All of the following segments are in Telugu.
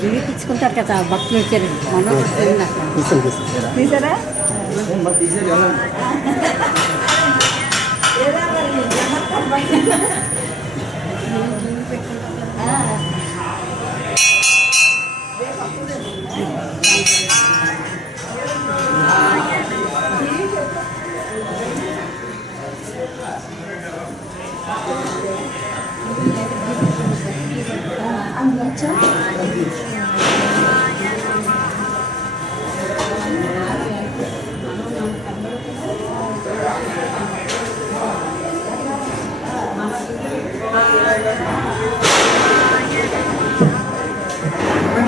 టీవీ తెచ్చుకుంటారు కదా భక్తులు వచ్చారు. మొన్న ఒకటి పోయింది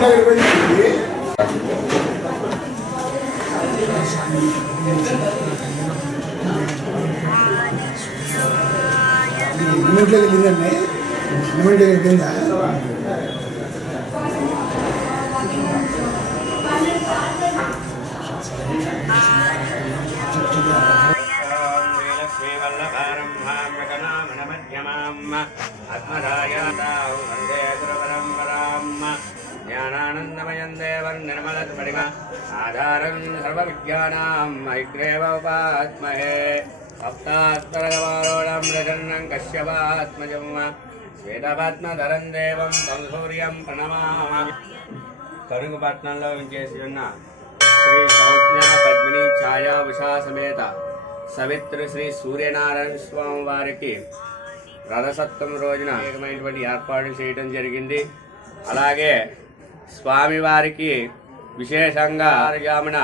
అక్కడ. తీసాను తీసాను తీసారా నిమిట్లోకి జ్ఞానానందమయం దేవం నిర్మలత్మడిమ ఆధారం సర్వవిద్యానాం మైత్రేవ ఉపాత్మహే. సప్తాత్పరగవారోళం ప్రసన్నం కశ్యపాత్మజం. శ్వేతపద్మధరం దేవం తం సూర్యం ప్రణమామ. కరుగుపట్నంలో వించేసి ఉన్న శ్రీ సౌజ్ఞ పద్మిని ఛాయా ఉషా సమేత సవిత్రు శ్రీ సూర్యనారాయణ స్వామి వారికి రథసత్వం రోజున అనేకమైనటువంటి ఏర్పాటు చేయడం జరిగింది. అలాగే స్వామివారికి విశేషంగా ఆరుజామున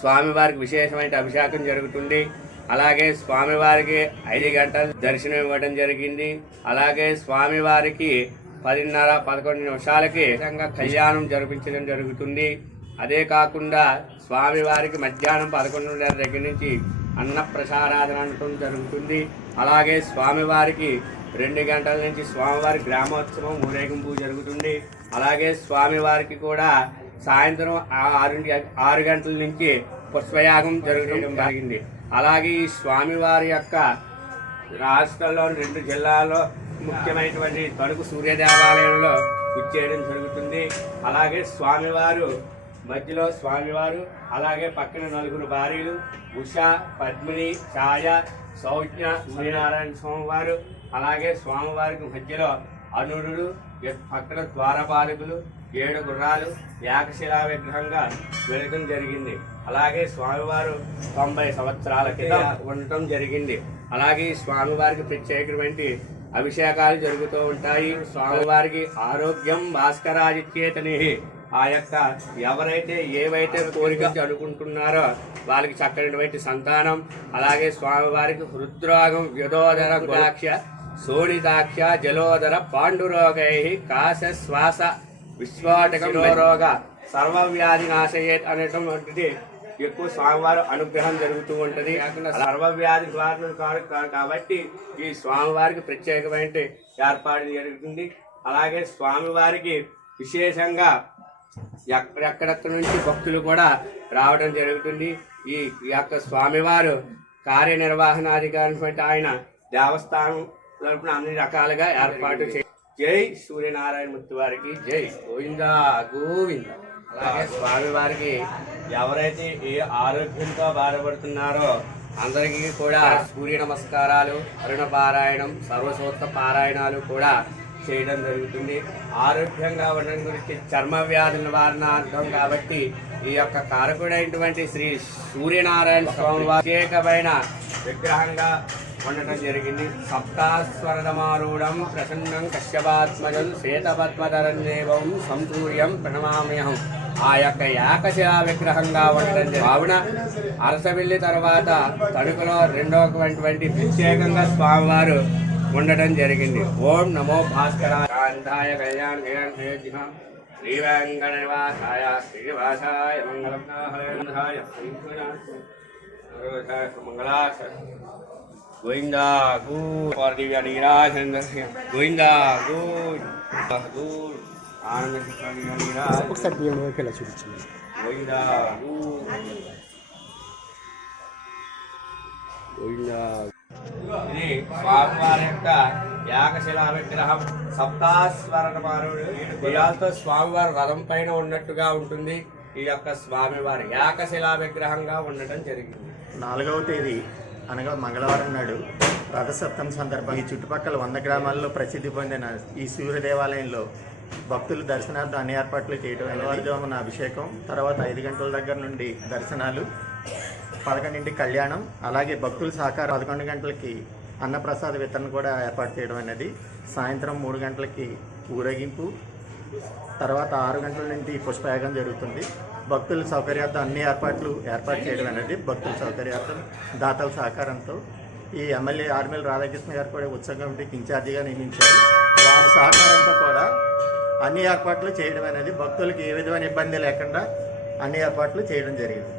స్వామివారికి విశేషమైన అభిషేకం జరుగుతుంది. అలాగే స్వామివారికి ఐదు గంటల దర్శనం ఇవ్వడం జరిగింది. అలాగే స్వామివారికి పదిన్నర పదకొండు నిమిషాలకి విధంగా కళ్యాణం జరిపించడం జరుగుతుంది. అదే కాకుండా స్వామివారికి మధ్యాహ్నం పదకొండున్నర దగ్గర నుంచి అన్నప్రసారాధన అనటం జరుగుతుంది. అలాగే స్వామివారికి రెండు గంటల నుంచి స్వామివారి గ్రామోత్సవం ఊరేగింపు జరుగుతుంది. అలాగే స్వామివారికి కూడా సాయంత్రం ఆ- ఆరు ఆరు గంటల నుంచి పుష్పయాగం జరగడం జరిగింది. అలాగే ఈ స్వామివారి యొక్క రాష్ట్రంలో రెండు జిల్లాల్లో ముఖ్యమైనటువంటి తణుకు సూర్య దేవాలయంలో ఇచ్చేయడం జరుగుతుంది. అలాగే స్వామివారు మధ్యలో స్వామివారు అలాగే పక్కన నలుగురు భార్యలు ఉష పద్మిని ఛాయ సౌజ్ఞ సూర్యనారాయణ స్వామివారు అలాగే స్వామివారికి మధ్యలో అనురుడు పక్కన ద్వారపాలకులు ఏడు గుర్రాలు ఏకశిలా విగ్రహంగా వెలగడం జరిగింది. అలాగే స్వామివారు తొంభై సంవత్సరాల క్రితం ఉండటం జరిగింది. అలాగే స్వామివారికి ప్రత్యేకమైన అభిషేకాలు జరుగుతూ ఉంటాయి. స్వామివారికి ఆరోగ్యం భాస్కరాదిత్యేతని ఆ యొక్క ఎవరైతే ఏవైతే కోరిక అనుకుంటున్నారో వాళ్ళకి చక్కనటువంటి సంతానం. అలాగే స్వామివారికి హృద్రోగం వ్యధోదర గులాక్ష శోణితాక్ష జలోదర పాండురోగై కాశ శ్వాస విశ్వాటకం రోగ సర్వవ్యాధి నాశయేత్ అనేటువంటిది ఎక్కువ స్వామివారి అనుగ్రహం జరుగుతూ ఉంటది. సర్వవ్యాధి నివారణ కాదు కా- కాబట్టి ఈ స్వామివారికి ప్రత్యేకమైన ఏర్పాటు జరుగుతుంది. అలాగే స్వామివారికి విశేషంగా ఎక్కడెక్కడెక్కడ నుంచి భక్తులు కూడా రావడం జరుగుతుంది. ఈ ఈ యొక్క స్వామివారు కార్యనిర్వహణాధికారి ఆయన దేవస్థానం తరపున అన్ని రకాలుగా ఏర్పాటు చే జై సూర్యనారాయణ మూర్తి వారికి జై గోవిందా గోవింద. అలాగే స్వామివారికి ఎవరైతే ఏ ఆరోగ్యంతో బాధపడుతున్నారో అందరికీ కూడా సూర్య నమస్కారాలు అరుణ పారాయణం సర్వసూత్త పారాయణాలు కూడా చేయడం జరుగుతుంది. ఆరోగ్యంగా ఉండడం గురించి చర్మ వ్యాధుల నివారణార్థం కాబట్టి ఈ యొక్క కారకుడైనటువంటి శ్రీ సూర్యనారాయణ స్వామి ప్రత్యేకమైన విగ్రహంగా ఉండటం జరిగింది. సప్తాస్వరదమారూఢం ప్రసన్నం కశ్యపాత్మజం శ్వేతపద్మధరం దేవం సంసూర్యం ప్రణమామ్యహం. ఆ యొక్క ఏకశిలా విగ్రహంగా ఉండటం జరిగింది. కావున అరసవిల్లి తర్వాత తణుకులో రెండవటువంటి ప్రత్యేకంగా స్వామివారు ఉండటం జరిగింది. ఓం నమో భాస్కరాయ కళ్యాణ కళ్యాణ శ్రీ నివాసాయ శ్రీనివాసాయ మంగళం హరేంద్రాయ మంగళాశ గోవిందా గో దివ్య నీరాజంద్ర గోవిందా గో గో ఆనంద నీరాజ ఒకసారి బియ్యం వైపు ఇలా చూపించండి గోవిందా గో. గోవిందా. ఇది స్వామివారి యొక్క యాకశిలా విగ్రహం సప్తాస్వరణమారుడు గులాలతో స్వామివారు రథం పైన ఉన్నట్టుగా ఉంటుంది. ఈ యొక్క స్వామివారి ఏకశిలా విగ్రహంగా ఉండటం జరిగింది. నాలుగవ తేదీ. అనగా మంగళవారం నాడు రథసప్తమి సందర్భంగా ఈ చుట్టుపక్కల వంద గ్రామాల్లో ప్రసిద్ధి పొందిన ఈ సూర్య దేవాలయంలో భక్తులు దర్శనార్థం అన్ని ఏర్పాట్లు చేయడం తెల్లవారుజామున అభిషేకం తర్వాత ఐదు గంటల దగ్గర నుండి దర్శనాలు పదకొండింటి కళ్యాణం అలాగే భక్తుల సహకారం పదకొండు గంటలకి అన్నప్రసాద వితరణ కూడా ఏర్పాటు చేయడం అనేది సాయంత్రం మూడు గంటలకి ఊరేగింపు తర్వాత ఆరు గంటల నుండి పుష్పయాగం జరుగుతుంది. భక్తుల సౌకర్యార్థం అన్ని ఏర్పాట్లు ఏర్పాటు చేయడం అనేది భక్తుల సౌకర్యార్థం దాతల సహకారంతో. ఈ ఎమ్మెల్యే ఆర్మీల రాధాకృష్ణ గారు కూడా ఉత్సవ కమిటీకి ఇన్ఛార్జిగా నియమించారు. వారి సహకారంతో కూడా అన్ని ఏర్పాట్లు చేయడం అనేది భక్తులకు ఏ విధమైన ఇబ్బంది లేకుండా అన్ని ఏర్పాట్లు చేయడం జరిగింది.